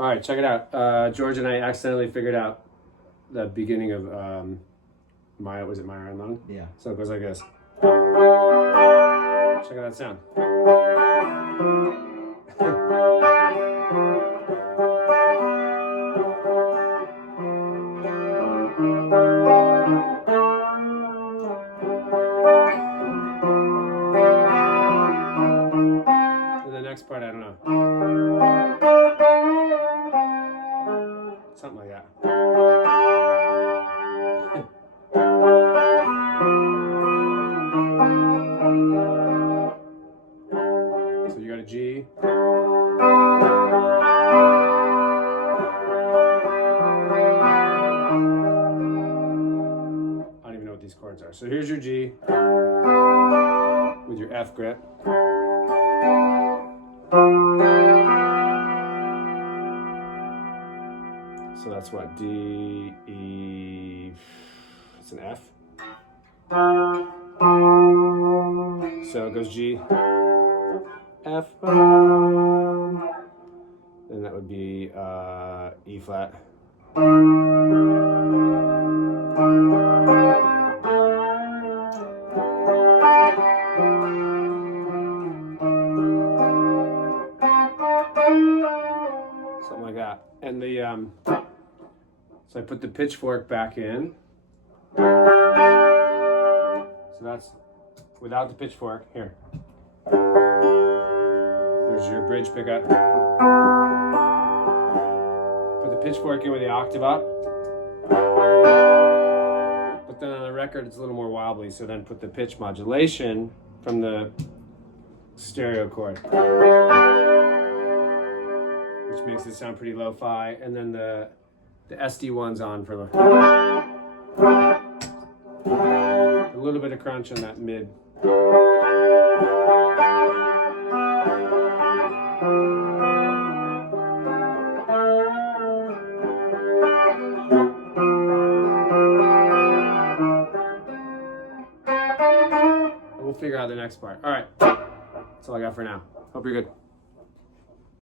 All right, check it out. George and I accidentally figured out the beginning of Maya. Was it Maya Iron Lung? Yeah. So it goes like this. Check out that sound. And the next part, I don't know. Something like that. So you got a G. I don't even know what these chords are. So here's your G with your F grit. So that's what, D, E, it's an F. So it goes G, F, and that would be E flat. Something like that. And the so I put the pitchfork back in. So that's without the pitchfork. Here. There's your bridge pickup. Put the pitchfork in with the octave up. But then on the record it's a little more wobbly, so then put the pitch modulation from the stereo chord, which makes it sound pretty lo-fi, and then the SD one's on for a little bit of crunch on that mid. We'll figure out the next part. All right, that's all I got for now. Hope you're good.